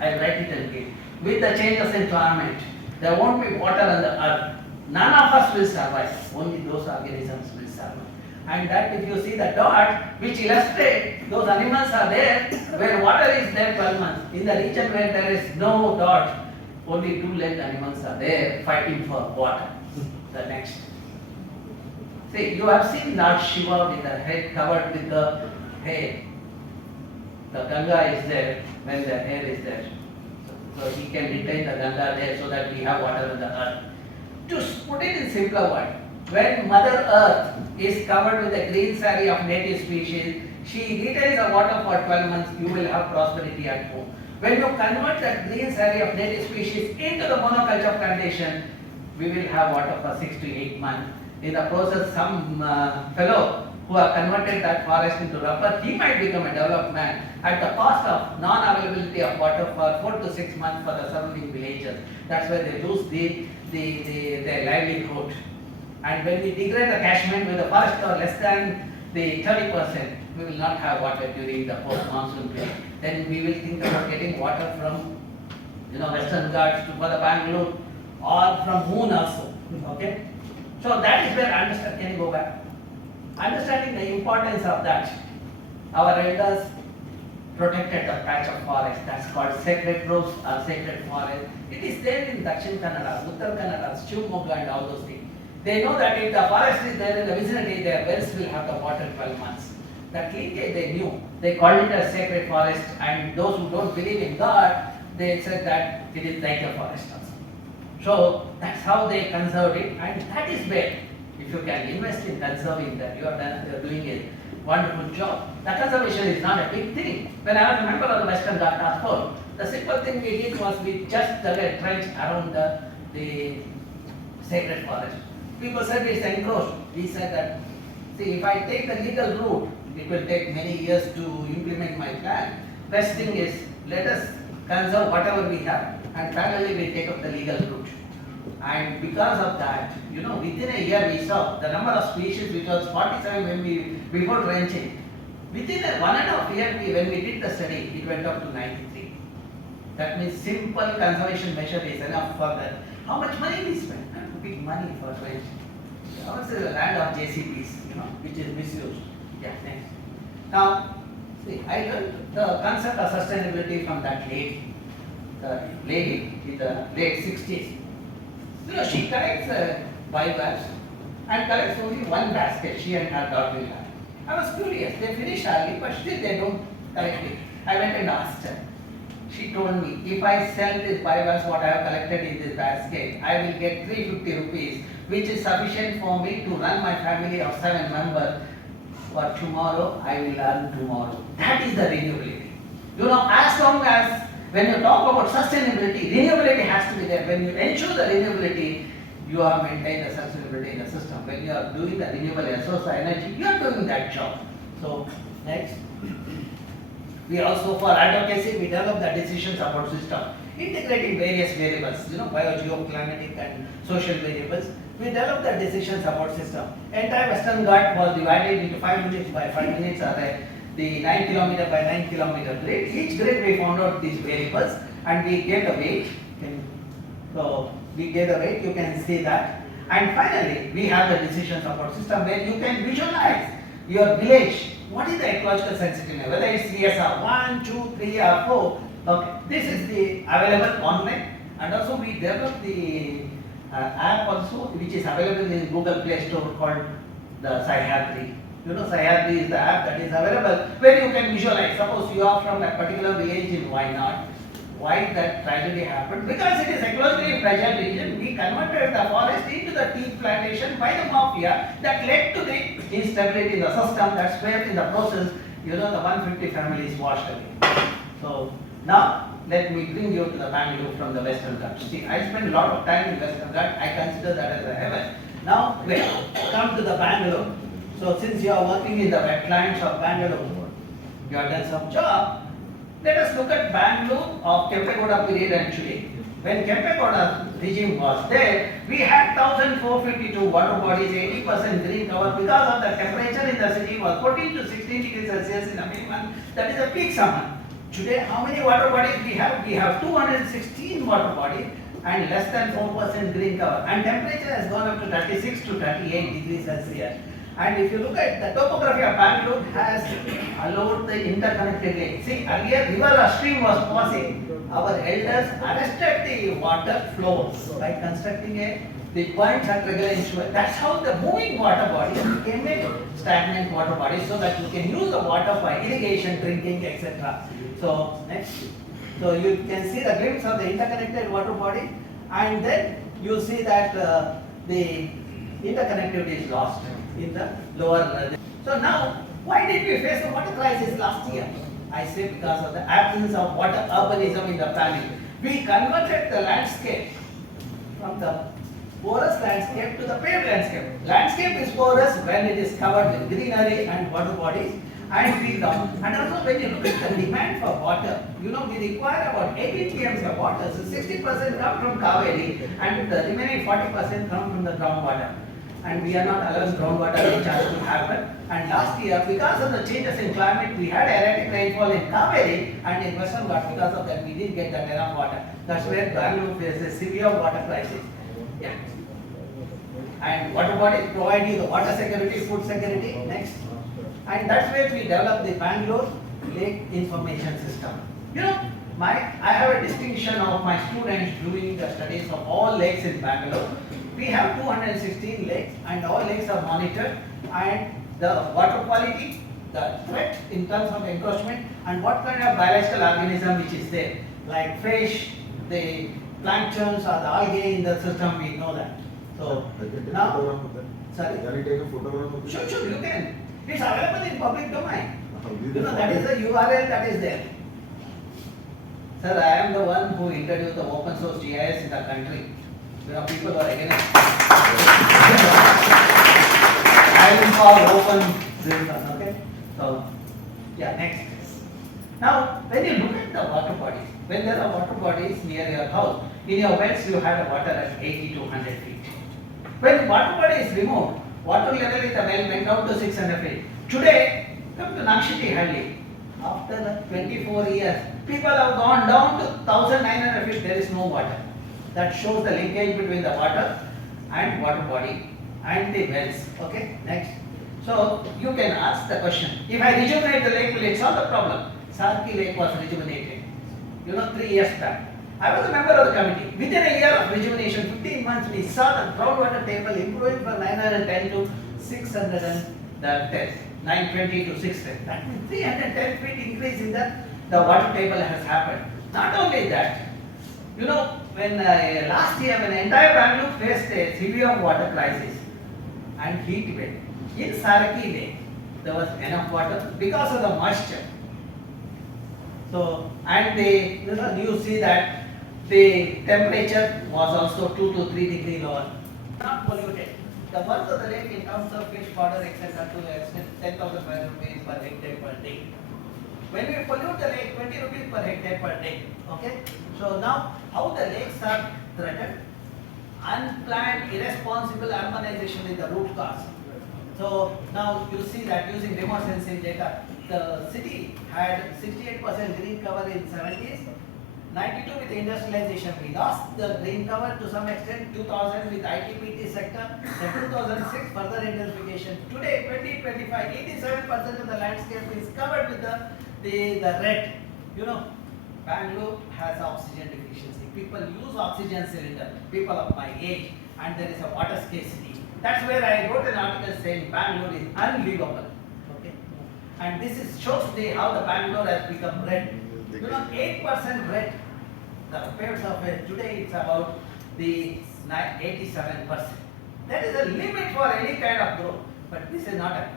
I will write it again. With the changes in climate, there won't be water on the earth. None of us will survive. Only those organisms will survive. And that if you see the dot which illustrate those animals are there where water is there 12 months, in the region where there is no dot, only two-legged animals are there fighting for water. The next. See, you have seen Lord Shiva with the head covered with the hair. The Ganga is there when the hair is there. So he can retain the Ganga there so that we have water in the earth. To put it in simpler word, when Mother Earth is covered with a green saree of native species, she retains the water for 12 months, you will have prosperity at home. When you convert that green saree of native species into the monoculture plantation, we will have water for 6 to 8 months. In the process, some fellow who have converted that forest into rubber, he might become a developed man at the cost of non-availability of water for 4 to 6 months for the surrounding villages. That's why they lose their livelihood. And when we degrade the catchment with the forest or less than the 30%, we will not have water during the post-monsoon period. Then we will think about getting water from Western Ghats to further Bangalore or from moon also. Okay? So that is where can you go back? Understanding the importance of that. Our elders protected the patch of forest, that's called sacred groves or sacred forest. It is there in Dakshin Kannada, Uttar Kannada, Shivamogga and all those things. They know that if the forest is there in the vicinity, their wells will have the water 12 months. That linkage they knew. They called it a sacred forest, and those who don't believe in God, they said that it is like a forest also. So that's how they conserved it, and that is where, if you can invest in conserving that, you are doing a wonderful job. The conservation is not a big thing. When I was a member of the Western Ghat Task Force, the simple thing we did was we just dug a trench around the sacred forest. People said it's encroached. We said that, see, if I take the legal route, it will take many years to implement my plan. Best thing is, let us conserve whatever we have, and finally we take up the legal route. And because of that, within a year we saw the number of species which was 47 before drenching. Within 1.5 years, when we did the study, it went up to 93. That means simple conservation measure is enough for that. How much money we spend? Big money for drenching. Ours is a land of JCBs, which is misused. Yeah, thanks. Now, see, I learned the concept of sustainability from that lady. The lady in the late 60s. She collects bivalves and collects only one basket, she and her dog will have. I was curious, they finish early, but still they don't collect it. I went and asked her. She told me, if I sell these bivalves, what I have collected in this basket, I will get 350 rupees, which is sufficient for me to run my family of 7 members. For tomorrow, I will earn tomorrow. That is the renewability. As long as when you talk about sustainability, renewability has to be there. When you ensure the renewability, you have maintained the sustainability in the system. When you are doing the renewable source of energy, you are doing that job. So, next. We also, for advocacy, we develop the decision support system, integrating various variables, biogeoclimatic and social variables. We developed the decision support system. Entire Western Ghat was divided into 5 minutes by 5 minutes, the 9 kilometer by 9 kilometer grid. Each grid we found out these variables and we gave the weight. So we gave the weight, you can see that. And finally, we have the decision support system where you can visualize your village. What is the ecological sensitivity? Whether it's CSR 1, 2, 3 or 4. Okay, this is the available online, and also we developed the app also, which is available in Google Play Store called the Sahyadri. Sahyadri is the app that is available where you can visualize. Suppose you are from a particular village in Wayanad. Why that tragedy happened? Because it is ecologically fragile region. We converted the forest into the tea plantation by the mafia that led to the instability in the system. That's where in the process, the 150 families washed away. So now let me bring you to the Bangalore from the Western Ghats. See, I spent a lot of time in Western Ghats. I consider that as a heaven. Now we come to the Bangalore. So since you are working in the wetlands of Bangalore, you have done some job. Let us look at Bangalore of Kempegowda period and today. When Kempegowda regime was there, we had 1,452 water bodies, 80% green cover because of the temperature in the city was 14 to 16 degrees Celsius in a May month. That is a peak summer. Today, how many water bodies we have? We have 216 water bodies and less than 4% green cover. And temperature has gone up to 36 to 38 degrees Celsius. And if you look at the topography of Bangalore has allowed the interconnected lake. See, earlier river or stream was passing. Our elders arrested the water flow by constructing the points at regular intervals. That's how the moving water body became a stagnant water body, so that you can use the water for irrigation, drinking, etc. So next, so you can see the glimpse of the interconnected water body, and then you see that the interconnectivity is lost in the lower. So now, why did we face the water crisis last year? I say because of the absence of water urbanism in the planning. We converted the landscape from the porous landscape to the paved landscape. Landscape is porous when it is covered with greenery and water bodies and tree down. And also when you look at the demand for water, you know, we require about 18 TMs of water. So 60% come from Kaveri and the remaining 40% come from the groundwater. And we are not allowing groundwater recharge to happen. And last year, because of the changes in climate, we had erratic rainfall in Kaveri and in Western Ghats. Because of that, we didn't get that enough water. That's where Bangalore faces severe water crisis. Yeah. And water bodies provide you the water security, food security. Next. And that's where we developed the Bangalore Lake Information System. You know, I have a distinction of my students doing the studies of all lakes in Bangalore. We have 216 lakes and all lakes are monitored, and the water quality, the threat in terms of encroachment, and what kind of biological organism which is there, like fish, the planktons or the algae in the system, we know that. So now, sorry? Can you take a photograph of it? Sure, you can. It's available in public domain. You know, that is the URL that is there. Sir, I am the one who introduced the open source GIS in the country. You know, people are against. I will call open this one, okay? So, yeah, next. Now, when you look at the water bodies, when there are water bodies near your house, in your wells you have a water at 80 to 100 feet. When water body is removed, water level in the well went down to 600 feet. Today, come to Nakshiti Halli. After 24 years, people have gone down to 1900 feet, there is no water. That shows the linkage between the water and water body and the wells. Okay, next. So you can ask the question, if I rejuvenate the lake, will it solve the problem? Sarki Lake was rejuvenated, you know, 3 years back. I was a member of the committee. Within a year of rejuvenation, 15 months, we saw the groundwater table improving from 910 to 610, 920 to 610. That means 310 feet increase in the water table has happened. Not only that, you know, when last year, when entire Bangalore faced a severe water crisis and heat wave, in Saraki Lake, there was enough water because of the moisture. So, and you see that the temperature was also 2 to 3 degrees lower. Not polluted. The worth of the lake in terms of fish, fodder, etc. to extent 10,500 rupees per hectare per day. When we pollute the lake, 20 rupees per hectare per day. Okay? So now, how the lakes are threatened? Unplanned, irresponsible urbanization is the root cause. So now you see that using remote sensing data, the city had 68% green cover in 70s, 92 with industrialization. We lost the green cover to some extent, 2000 with ITPT sector, then 2006 further intensification. Today, 2025, 87% of the landscape is covered with the red. You know, Bangalore has oxygen deficiency. People use oxygen cylinder, people of my age, and there is a water scarcity. That's where I wrote an article saying Bangalore is unlivable. Okay, and this shows how the Bangalore has become red. You know, 8% red. The paved surface today it's about the 87%. There is a limit for any kind of growth, but this is not a.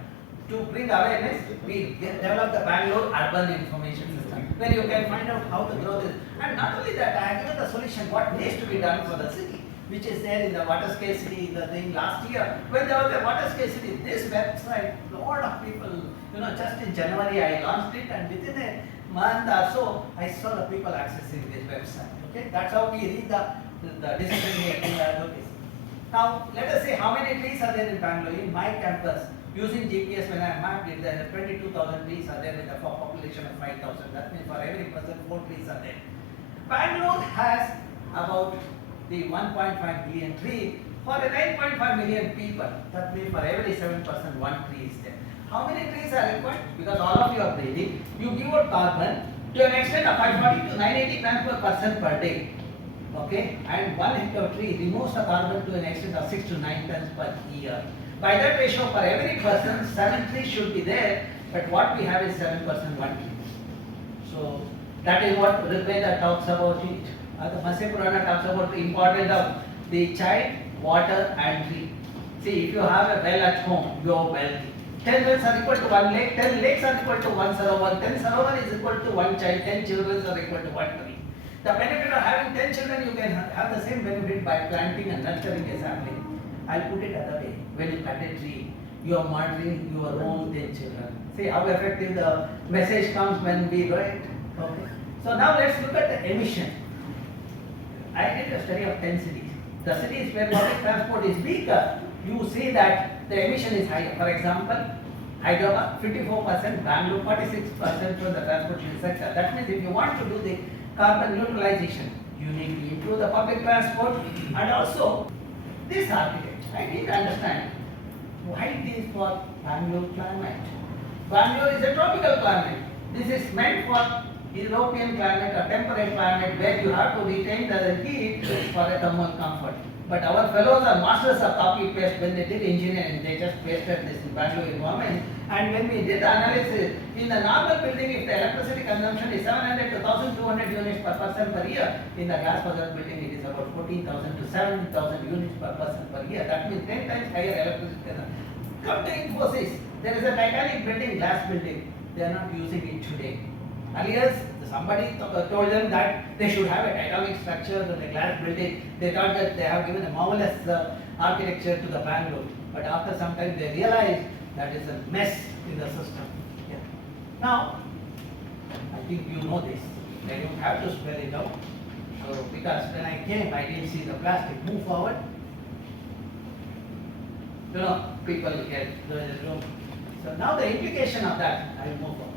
To bring awareness, we develop the Bangalore Urban Information System, where you can find out how the growth is. And not only that, I have given the solution what needs to be done for the city, which is there in the water scarcity, the thing last year. When there was a water scarcity, this website, a lot of people, you know, just in January I launched it, and within a month or so, I saw the people accessing this website. Okay, that's how we read the decision-making advocacy. Now, let us say how many trees are there in Bangalore. In my campus, using GPS, when I mapped it, there are 22,000 trees are there with a population of 5,000. That means for every person, 4 trees are there. Bangalore has about the 1.5 billion tree For a 9.5 million people, that means for every 7%, one tree is there. How many trees are required? Because all of you are breathing, you give out carbon to an extent of 540 to 980 grams per person per day. Okay, and 1 hectare of tree removes the carbon to an extent of 6 to 9 tons per year. By that ratio, for every person, 7 trees should be there, but what we have is 7%, 1 tree. So that is what Rigveda talks about it. The Matsya Purana talks about the importance of the child, water and tree. See, if you have a well at home, you are wealthy. 10 wells are equal to 1 lake, 10 lakes are equal to 1 sarovar, 10 sarovar is equal to 1 child, 10 children are equal to 1 tree. The benefit of having 10 children, you can have the same benefit by planting and nurturing a sapling. I'll put it other way. When you cut a tree, you are murdering your own 10 children. See how effective the message comes when we do it. Okay. So now let's look at the emission. I did a study of 10 cities. The cities where public transport is weaker, you see that the emission is higher. For example, Hyderabad 54%, Bangalore 46% from the transportation sector. That means if you want to do the carbon neutralization, you need to improve the public transport and also this architecture. I didn't understand why it is for Bangalore climate. Bangalore is a tropical climate. This is meant for European climate or temperate climate where you have to retain the heat for a thermal comfort. But our fellows are masters of copy paste. When they did engineering, they just pasted this in Bangalore environment. And when we did the analysis, in the normal building, if the electricity consumption is 700 to 1200 units per person per year, in the gas powered building it is about 14,000 to 7,000 units per person per year. That means 10 times higher electricity consumption. Come to Infosys, there is a Titanic building, glass building. They are not using it today. Earlier, somebody told them that they should have a Titanic structure and a glass building. They thought that they have given a marvelous architecture to the Bangalore. But after some time, they realized that is a mess in the system. Yeah. Now, I think you know this. I don't have to spell it out. So, because when I came, I didn't see the plastic. Move forward. You know, people get the room. So now the implication of that, I will move on.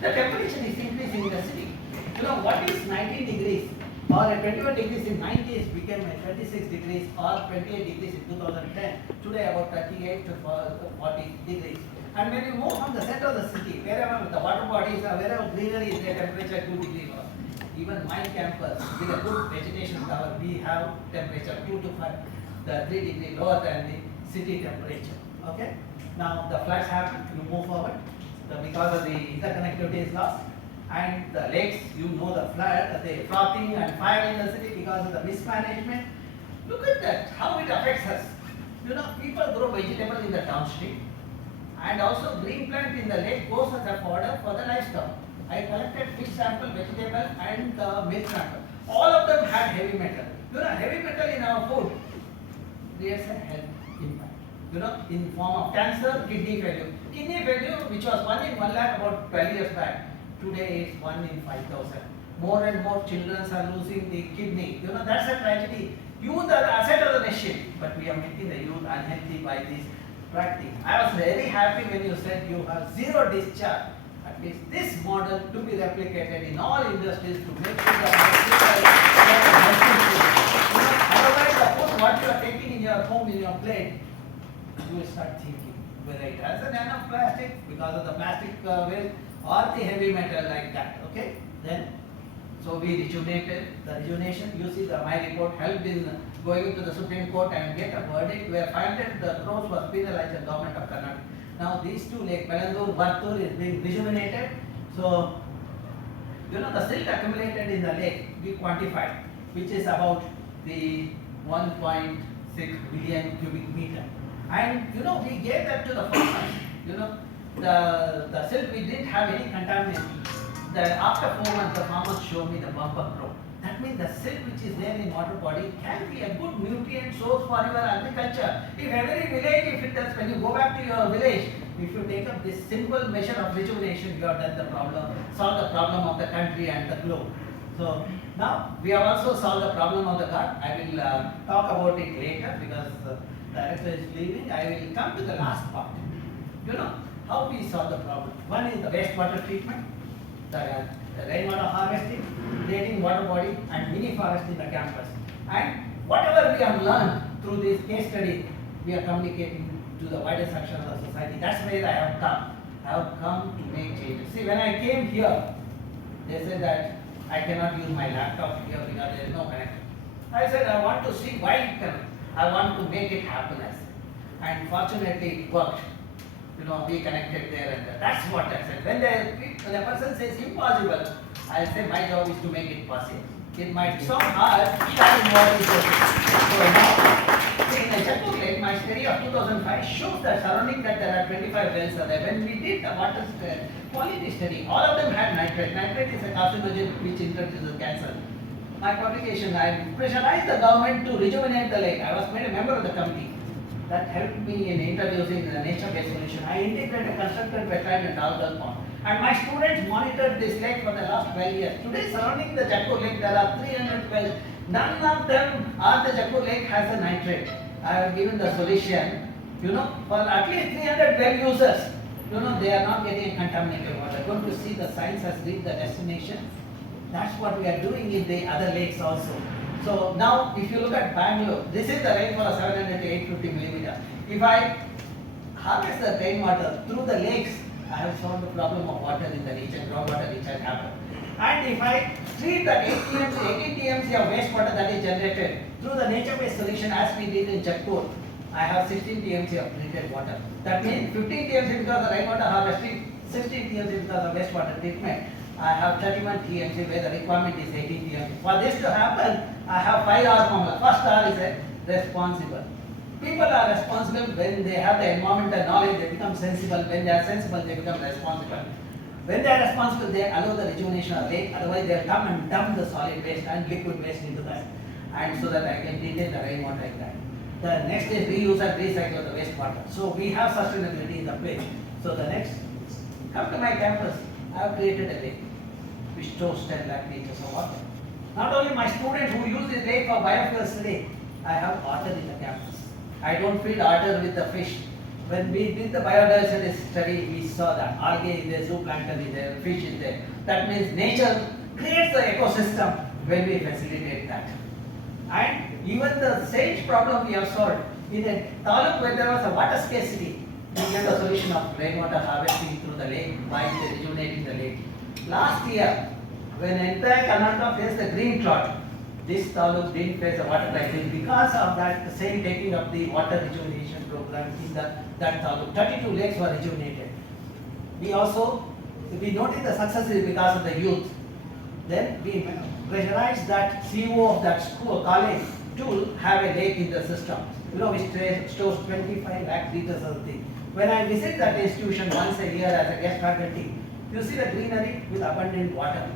The temperature is increasing in the city. You know, what is 19 degrees or a 21 degrees in 90s became a 26 degrees or 28 degrees in 2010. Today about 38 to 40 degrees. And when you move from the center of the city, wherever the water bodies are, wherever greenery is, the temperature 2 degrees lower. Even my campus, with a good vegetation cover, we have temperature 2 to 5, the 3 degrees lower than the city temperature. Okay. Now the floods happen. You move forward. Because of the interconnectivity is lost, and the lakes, you know, the flood, the frothing and fire in the city because of the mismanagement. Look at that, how it affects us. You know, people grow vegetable in the downstream, and also green plant in the lake goes as a fodder for the livestock. I collected fish sample, vegetable, and the milk sample. All of them had heavy metal. You know, heavy metal in our food creates a health impact. You know, in form of cancer, kidney failure. Kidney failure, which was 1 in 1 lakh about 12 years back, today is 1 in 5,000. More and more children are losing the kidney. You know, that's a tragedy. Youth are the asset of the nation, but we are making the youth unhealthy by this practice. I was very happy when you said you have zero discharge. At least this model to be replicated in all industries to make sure that otherwise the food what you are taking in your home, in your plate, you will start thinking whether it has enough plastic because of the plastic waste or the heavy metal like that. Okay, then so we rejuvenated the rejuvenation. You see, my report helped in going into the Supreme Court and get a verdict where 500 crores was penalized the government of Karnataka. Now these two lakes, Pelandur, Vartur, is being rejuvenated. So you know, the silt accumulated in the lake we quantified, which is about the 1.6 billion cubic meter. And you know, we gave that to the farmers. You know, the silt, we didn't have any contamination. After 4 months, the farmers showed me the bumper crop. That means the silt which is there in water body can be a good nutrient source for your agriculture. If every village, if it does, when you go back to your village, if you take up this simple measure of rejuvenation, you have done the problem, solved the problem of the country and the globe. So now we have also solved the problem of the God. I will talk about it later because the director is leaving. I will come to the last part. You know, how we solve the problem. One is the wastewater treatment, the rainwater harvesting, creating water body and mini forest in the campus. And whatever we have learned, through this case study, we are communicating to the wider section of the society. That's where I have come. I have come to make changes. See, when I came here, they said that I cannot use my laptop here because there is no connection. I said, I want to see why it cannot. I want to make it happen. I said. And fortunately, it worked. We connected there and there. That's what I said. When the person says impossible, I say my job is to make it possible. It might sound hard, that is what is okay. So now, in a checkbook lake, my study of 2005 shows that surrounding that there are 25 wells are there. When we did the water quality study, all of them had nitrate. Nitrate is a carcinogen which introduces cancer. My publication, I pressurized the government to rejuvenate the lake. I was made a member of the committee. That helped me in introducing the nature-based solution. I integrated constructed wetland and algal pond. And my students monitored this lake for the last 12 years. Today, surrounding the Jakkur lake, there are 300 wells. None of them are the Jakkur lake has a nitrate. I have given the solution, for at least 300 well users. They are not getting contaminated water. Going to see the science has reached the destination. That's what we are doing in the other lakes also. So now, if you look at Bangalore, this is the rainfall of 700 to 850 millimeters. If I harvest the rainwater through the lakes, I have solved the problem of water in the region, groundwater which has happened. And if I treat the 18 TMC of wastewater that is generated through the nature-based solution as we did in Jakkur, I have 16 TMC of treated water. That means 15 TMC because of rainwater harvesting, 16 TMC because of wastewater treatment. I have 31 TMC where the requirement is 18 TMC. For this to happen, I have 5 R formula. First R is a responsible. People are responsible when they have the environmental knowledge, they become sensible. When they are sensible, they become responsible. When they are responsible, they allow the rejuvenation of the lake. Otherwise, they will come and dump the solid waste and liquid waste into that. And so that I can detain the rainwater like that. The next is reuse and recycle the wastewater. So we have sustainability in the place. So the next, come to my campus. I have created a lake which stores 10 lakh liters of water. Not only my students who use this lake for biofuel study, I have otter in the campus. I don't feed otter with the fish. When we did the biodiversity study, we saw that algae is there, zooplankton is there, fish is there. That means nature creates the ecosystem when we facilitate that. And even the same problem we have solved. In a taluk where there was a water scarcity, we gave a solution of rainwater harvesting through the lake by rejuvenating the lake. Last year, when entire Karnataka faced the green drought, this taluk didn't face a water crisis because of that the same taking up the water rejuvenation program in that taluk. 32 lakes were rejuvenated. We noticed the success is because of the youth. Then we pressurized that CEO of that school college to have a lake in the system. Which stores 25 lakh liters of thing. When I visit that institution once a year as a guest faculty, you see the greenery with abundant water.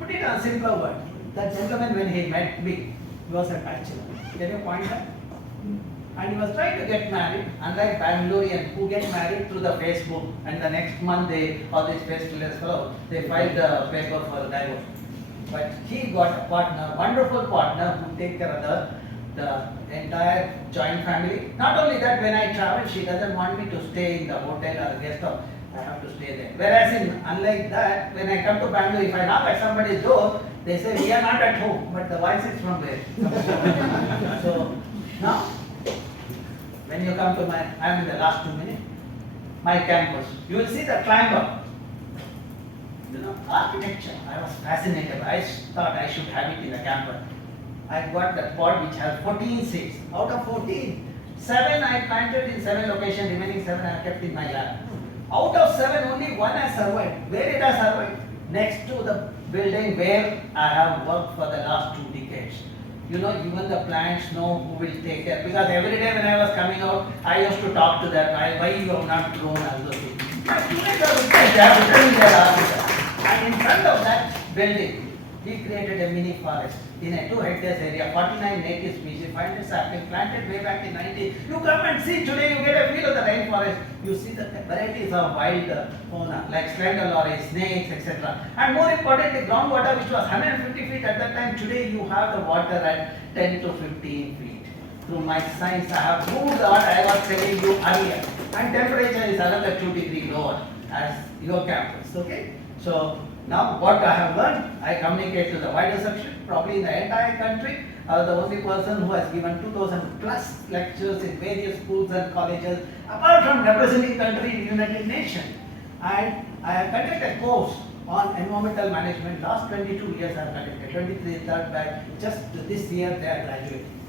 Put it in a simpler word. That gentleman, when he met me, he was a bachelor. Can you point that? And he was trying to get married, unlike Bangalorean who get married through the Facebook, and the next month all these festivals follow, they filed the paper for divorce. But he got a partner, wonderful partner who take care of the entire joint family. Not only that, when I travel, she doesn't want me to stay in the hotel or guest house. I have to stay there. Whereas unlike that, when I come to Bangalore, if I knock at somebody's door, they say we are not at home, but the voice is from there. So now, when you come to I am in the last 2 minutes, my campus, you will see the climber. Architecture, I was fascinated. I thought I should have it in the campus. I got that pod which has 14 seats. Out of 14, 7 I planted in 7 locations, remaining 7 I kept in my lab. Out of 7, only 1 has survived. Where it has survived? Next to the building where I have worked for the last 2 decades. Even the plants know who will take care. Because every day when I was coming out, I used to talk to them. Why you have not grown as those things. My students are witness, they have written in their article. And in front of that building, he created a mini forest in a 2 hectares area, 49 native species, 500 saplings planted way back in 90s. You come and see today, you get a feel of the rainforest. You see the varieties of wild fauna like slender lories, snakes, etc. And more importantly, groundwater which was 150 feet at that time, today you have the water at 10 to 15 feet. Through my science, I have moved what I was telling you earlier. And temperature is another 2 degrees lower as your campus. Okay? So now what I have learned, I communicate to the wider section, probably in the entire country, the only person who has given 2000 plus lectures in various schools and colleges, apart from representing country in United Nations. And I have conducted a course on environmental management. Last 22 years I have conducted, 23 third batch. Just this year they are graduating.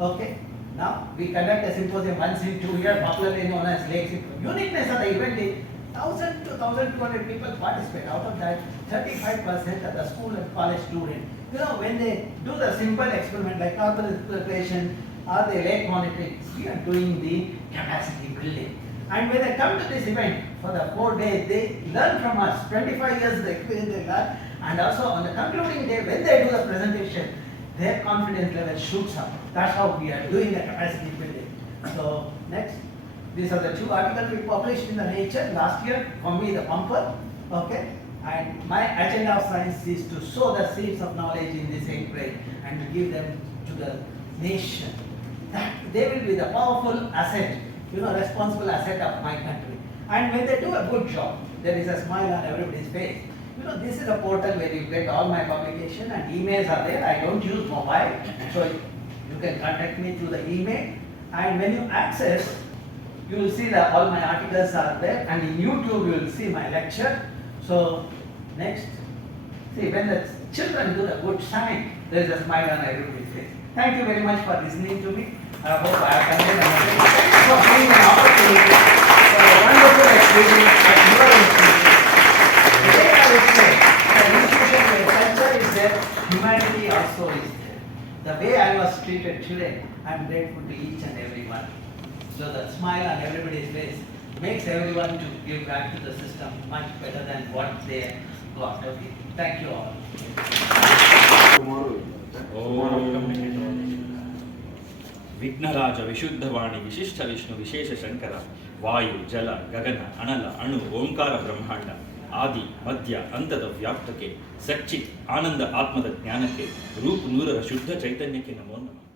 Okay. Now we conduct a symposium once in 2 years, popularly known as Lake Symposium. Uniqueness of the event is 1,000 to 1,200 people participate. Out of that, 35% are the school and college students. You know, when they do the simple experiment like carbon filtration or the lake monitoring, we are doing the capacity building. And when they come to this event for the 4 days, they learn from us. 25 years the experience they learn, and also on the concluding day, when they do the presentation, their confidence level shoots up. That's how we are doing the capacity building. So next, these are the 2 articles we published in the Nature last year. For me, the bumper, okay. And my agenda of science is to sow the seeds of knowledge in this eighth grade and to give them to the nation. That they will be the powerful asset, you know, responsible asset of my country. And when they do a good job, there is a smile on everybody's face. You know, this is a portal where you get all my publication and emails are there. I don't use mobile, so you can contact me through the email. And when you access, you will see that all my articles are there, and in YouTube you will see my lecture. So next, see, when the children do the good sign, there is a smile on everybody's face. Thank you very much for listening to me. I hope I have conveyed a message. Thank you for giving an opportunity for a wonderful experience at your institution. Today I would say, an institution where culture is there, humanity also is there. The way I was treated today, I am grateful to each and every one. So the smile on everybody's face makes everyone to give back to the system much better than what they got. Okay. Thank you all. ವಿಘ್ನರಾಜ ವಿಶುದ್ಧವಾಣಿ ವಿಶಿಷ್ಟ ವಿಷ್ಣು ವಿಶೇಷ ಶಂಕರ ವಾಯು ಜಲ ಗಗನ ಅನಲ ಅಣು ಓಂಕಾರ ಬ್ರಹ್ಮಾಂಡ ಆದಿ ಮಧ್ಯ ಅಂತದ ವ್ಯಾಪ್ತಕ್ಕೆ ಸಚ್ಚಿತ್ ಆನಂದ ಆತ್ಮದ ಜ್ಞಾನಕ್ಕೆ ರೂಪು ನೂರರ ಶುದ್ಧ ಚೈತನ್ಯಕ್ಕೆ ನಮೋ ನಮಃ.